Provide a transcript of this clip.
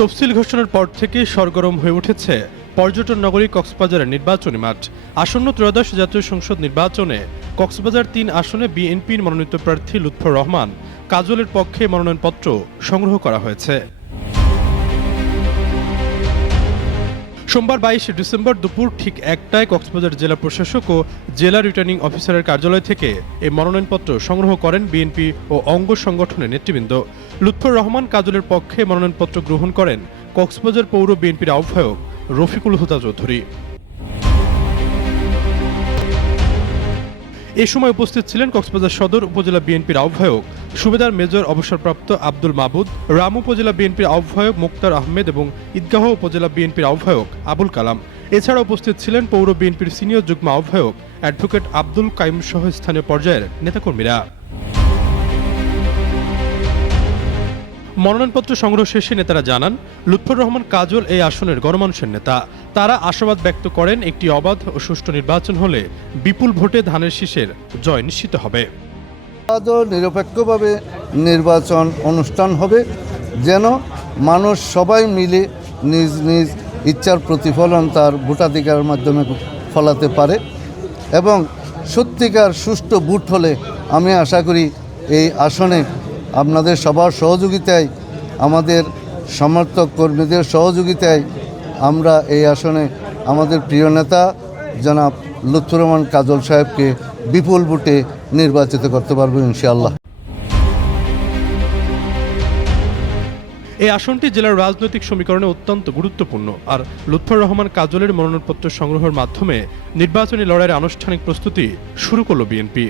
তফসিল ঘোষণার পর থেকে সরগরম হয়ে উঠেছে পর্যটন নগরী কক্সবাজারের নির্বাচনী মাঠ। আসন্ন ত্রয়োদশ জাতীয় সংসদ নির্বাচনে কক্সবাজার ৩ আসনে বিএনপির মনোনীত প্রার্থী লুৎফর রহমান কাজলের পক্ষে মনোনয়নপত্র সংগ্রহ করা হয়েছে। সোমবার ২২ ডিসেম্বর দুপুর ঠিক ১টায় কক্সবাজার জেলা প্রশাসক ও জেলা রিটার্নিং অফিসারের কার্যালয় থেকে এই মনোনয়নপত্র সংগ্রহ করেন বিএনপি ও অঙ্গ সংগঠনের নেতৃবৃন্দ। লুৎফর রহমান কাজলের পক্ষে মনোনয়নপত্র গ্রহণ করেন কক্সবাজার পৌর বিএনপির আহ্বায়ক রফিকুল হুদা চৌধুরী। এ সময় উপস্থিত ছিলেন কক্সবাজার সদর উপজেলা বিএনপির আহ্বায়ক সুবেদার মেজর অবসরপ্রাপ্ত আব্দুল মাবুদ, রাম উপজেলা বিএনপির আহ্বায়ক মুক্তার আহমেদ এবং ঈদগাহ উপজেলা বিএনপির আহ্বায়ক আবুল কালাম। এছাড়া উপস্থিত ছিলেন পৌর বিএনপির সিনিয়র যুগ্ম আহ্বায়ক অ্যাডভোকেট আব্দুল কাইম সহ স্থানীয় পর্যায়ের নেতাকর্মীরা। মনোনয়নপত্র সংগ্রহ শেষে নেতারা জানান, লুৎফর রহমান কাজল এই আসনের গণমানুষের নেতা। তারা আশাবাদ ব্যক্ত করেন, একটি অবাধ ও সুষ্ঠু নির্বাচন হলে বিপুল ভোটে ধানের শীষের জয় নিশ্চিত হবে। নিরপেক্ষভাবে নির্বাচন অনুষ্ঠান হবে, যেন মানুষ সবাই মিলে নিজ নিজ ইচ্ছার প্রতিফলন তার ভোটাধিকারের মাধ্যমে ফলাতে পারে এবং সত্যিকার সুষ্ঠু ভোট হলে আমি আশা করি এই আসনে আপনাদের সবার সহযোগিতায়, আমাদের সমর্থক কর্মীদের সহযোগিতায় আমরা এই আসনে আমাদের প্রিয় নেতা জনাব লুৎফর রহমান কাজল সাহেবকে বিপুল ভোটে নির্বাচিত করতে পারবো ইনশাআল্লাহ। এই আসনটি জেলার রাজনৈতিক সমীকরণে অত্যন্ত গুরুত্বপূর্ণ। আর লুৎফর রহমান কাজলের মনোনয়নপত্র সংগ্রহের মাধ্যমে নির্বাচনী লড়াইয়ের আনুষ্ঠানিক প্রস্তুতি শুরু করল বিএনপি।